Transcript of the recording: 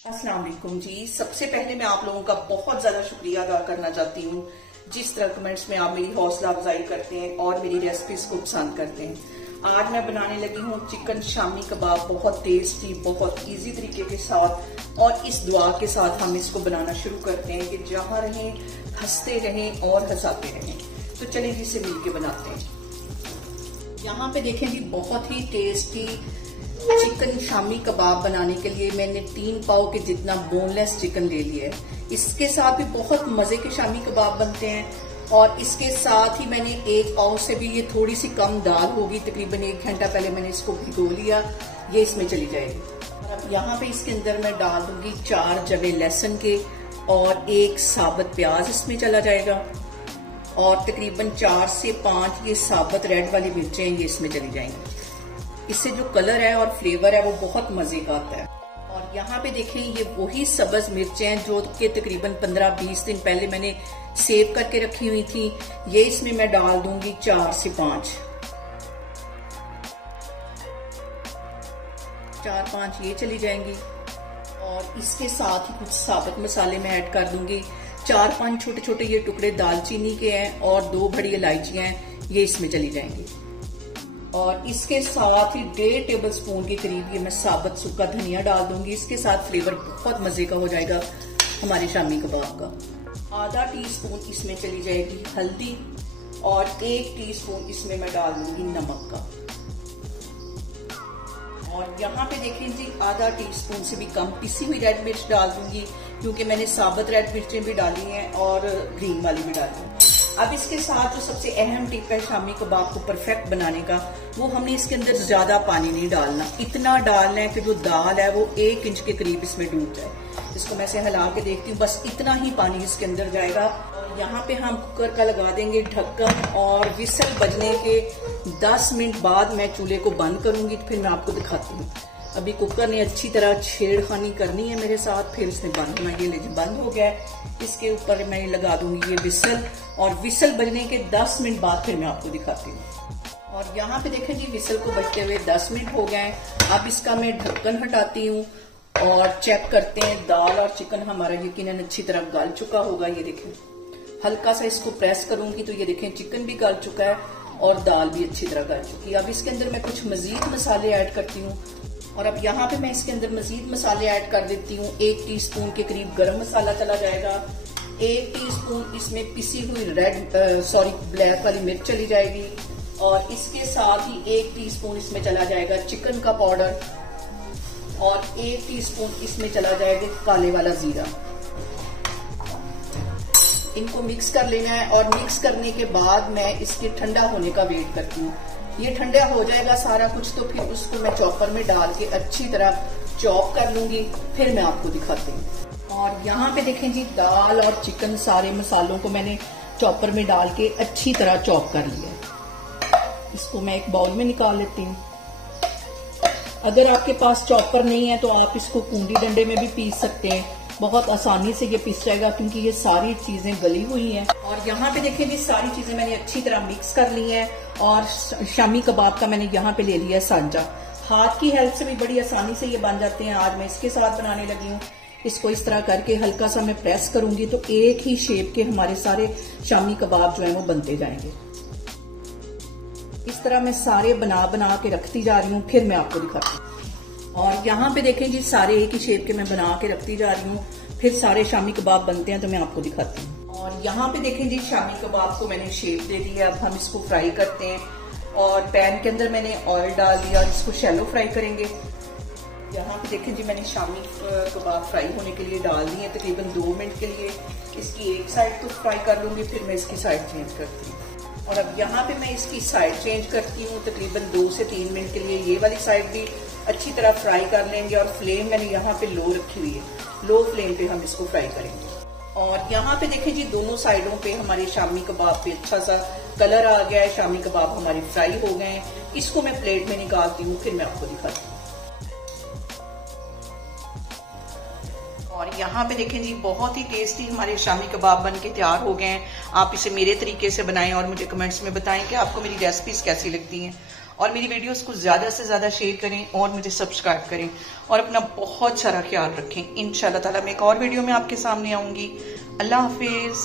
अस्सलाम वालेकुम जी। सबसे पहले मैं आप लोगों का बहुत ज्यादा शुक्रिया अदा करना चाहती हूँ जिस तरह कमेंट्स में आप मेरी हौसला अफजाई करते हैं और मेरी रेसिपीज को पसंद करते हैं। आज मैं बनाने लगी हूँ चिकन शामी कबाब, बहुत टेस्टी, बहुत इजी तरीके के साथ। और इस दुआ के साथ हम इसको बनाना शुरू करते हैं कि जहाँ रहें हंसते रहें और हंसाते रहें। तो चलिए जी इसे मिलके बनाते हैं। यहाँ पे देखें जी, बहुत ही टेस्टी चिकन शामी कबाब बनाने के लिए मैंने 3 पाव के जितना बोनलेस चिकन ले लिया है। इसके साथ भी बहुत मजे के शामी कबाब बनते हैं। और इसके साथ ही मैंने 1 पाव से भी ये थोड़ी सी कम दाल होगी, तकरीबन 1 घंटा पहले मैंने इसको भिगो लिया, ये इसमें चली जाएगी। और अब यहाँ पे इसके अंदर मैं डाल दूंगी 4 जवे लहसुन के और 1 साबुत प्याज इसमें चला जाएगा। और तकरीबन 4 से 5 ये साबुत रेड वाली मिर्चें ये इसमें चली जाएंगी। इससे जो कलर है और फ्लेवर है वो बहुत मजे का आता है। और यहाँ पे देखें, ये वही सब्ज मिर्चें हैं जो कि तकरीबन 15-20 दिन पहले मैंने सेव करके रखी हुई थी। ये इसमें मैं डाल दूंगी 4 से 5, 4-5 ये चली जाएंगी। और इसके साथ ही कुछ साबुत मसाले मैं ऐड कर दूंगी। 4-5 छोटे छोटे ये टुकड़े दालचीनी के हैं और 2 बड़ी इलायचियां हैं, ये इसमें चली जाएंगी। और इसके साथ ही 1.5 टेबल स्पून के करीब ये मैं साबुत सूखा धनिया डाल दूंगी। इसके साथ फ्लेवर बहुत मजे का हो जाएगा हमारे शामी कबाब का। आधा टीस्पून इसमें चली जाएगी हल्दी और 1 टीस्पून इसमें मैं डाल दूंगी नमक का। और यहाँ पे देखें जी, आधा टीस्पून से भी कम पिसी हुई रेड मिर्च डाल दूंगी, क्योंकि मैंने साबुत रेड मिर्चें भी डाली हैं और ग्रीन वाली भी डाली है। अब इसके साथ जो सबसे अहम टिप है शामी कबाब को परफेक्ट बनाने का, वो हमने इसके अंदर ज्यादा पानी नहीं डालना। इतना डालना है कि जो दाल है वो 1 इंच के करीब इसमें डूब जाए। इसको मैं से हिला के देखती हूँ, बस इतना ही पानी इसके अंदर जाएगा। यहाँ पे हम कुकर का लगा देंगे ढक्कन और विसल बजने के 10 मिनट बाद मैं चूल्हे को बंद करूंगी, फिर मैं आपको दिखाती हूँ। अभी कुकर ने अच्छी तरह छेड़खानी करनी है मेरे साथ, फिर इसने बंद होना, ये लीजिए बंद हो गया है। इसके ऊपर मैं लगा दूंगी ये विसल, और विसल बजने के 10 मिनट बाद फिर मैं आपको दिखाती हूँ। और यहाँ पे देखें जी, विसल को बजते हुए 10 मिनट हो गए। अब इसका मैं ढक्कन हटाती हूँ और चेक करते हैं दाल और चिकन हमारा यकीनन अच्छी तरह गल चुका होगा। ये देखें, हल्का सा इसको प्रेस करूंगी तो ये देखें चिकन भी गल चुका है और दाल भी अच्छी तरह गल चुकी है। अब इसके अंदर मैं कुछ मजीद मसाले ऐड करती हूँ। और अब यहाँ पे मैं इसके अंदर मजीद मसाले ऐड कर देती हूँ। 1 टीस्पून के करीब गरम मसाला चला जाएगा। 1 टीस्पून इसमें पिसी हुई ब्लैक वाली मिर्च चली जाएगी। और इसके साथ ही 1 टीस्पून इसमें चला जाएगा चिकन का पाउडर और 1 टीस्पून इसमें चला जाएगा काले वाला जीरा। इनको मिक्स कर लेना है और मिक्स करने के बाद मैं इसके ठंडा होने का वेट करती हूँ। ये ठंडा हो जाएगा सारा कुछ, तो फिर उसको मैं चॉपर में डाल के अच्छी तरह चॉप कर लूंगी, फिर मैं आपको दिखाती हूँ। और यहाँ पे देखें जी, दाल और चिकन सारे मसालों को मैंने चॉपर में डाल के अच्छी तरह चॉप कर लिया। इसको मैं एक बाउल में निकाल लेती हूँ। अगर आपके पास चॉपर नहीं है तो आप इसको कूंडी डंडे में भी पीस सकते हैं, बहुत आसानी से ये पिस जाएगा क्योंकि ये सारी चीजें गली हुई हैं। और यहाँ पे देखिए जी, सारी चीजें मैंने अच्छी तरह मिक्स कर ली हैं। और शामी कबाब का मैंने यहाँ पे ले लिया है सांचा। हाथ की हेल्प से भी बड़ी आसानी से ये बन जाते हैं। आज मैं इसके साथ बनाने लगी हूँ। इसको इस तरह करके हल्का सा मैं प्रेस करूंगी तो एक ही शेप के हमारे सारे शामी कबाब जो है वो बनते जाएंगे। इस तरह मैं सारे बना के रखती जा रही हूँ, फिर मैं आपको दिखाती हूँ। और यहाँ पे देखें जी, सारे एक ही शेप के मैं बना के रखती जा रही हूँ, फिर सारे शामी कबाब बनते हैं तो मैं आपको दिखाती हूँ। और यहाँ पे देखें जी, शामी कबाब को मैंने शेप दे दी है। अब हम इसको फ्राई करते हैं। और पैन के अंदर मैंने ऑयल डाल दिया और इसको शैलो फ्राई करेंगे। यहाँ पे देखें जी, मैंने शामी कबाब फ्राई होने के लिए डाल दी है तकरीबन 2 मिनट के लिए। इसकी एक साइड तो फ्राई कर लूंगी, फिर मैं इसकी साइड चेंज करती हूँ। और अब यहाँ पे मैं इसकी साइड चेंज करती हूँ तकरीबन 2 से 3 मिनट के लिए। ये वाली साइड भी अच्छी तरह फ्राई कर लेंगे। और फ्लेम मैंने यहाँ पे लो रखी हुई है, लो फ्लेम पे हम इसको फ्राई करेंगे। और यहाँ पे देखें जी, दोनों साइडों पे हमारे शामी कबाब पे अच्छा सा कलर आ गया है। शामी कबाब हमारे फ्राई हो गए हैं। इसको मैं प्लेट में निकालती हूँ, फिर मैं आपको दिखाती हूँ। और यहाँ पे देखें जी, बहुत ही टेस्टी हमारे शामी कबाब बन के तैयार हो गए हैं। आप इसे मेरे तरीके से बनाएं और मुझे कमेंट्स में बताएं कि आपको मेरी रेसिपीज कैसी लगती हैं। और मेरी वीडियोस को ज़्यादा से ज़्यादा शेयर करें और मुझे सब्सक्राइब करें और अपना बहुत सारा ख्याल रखें। इंशाल्लाह ताला मैं एक और वीडियो में आपके सामने आऊँगी। अल्लाह हाफिज़।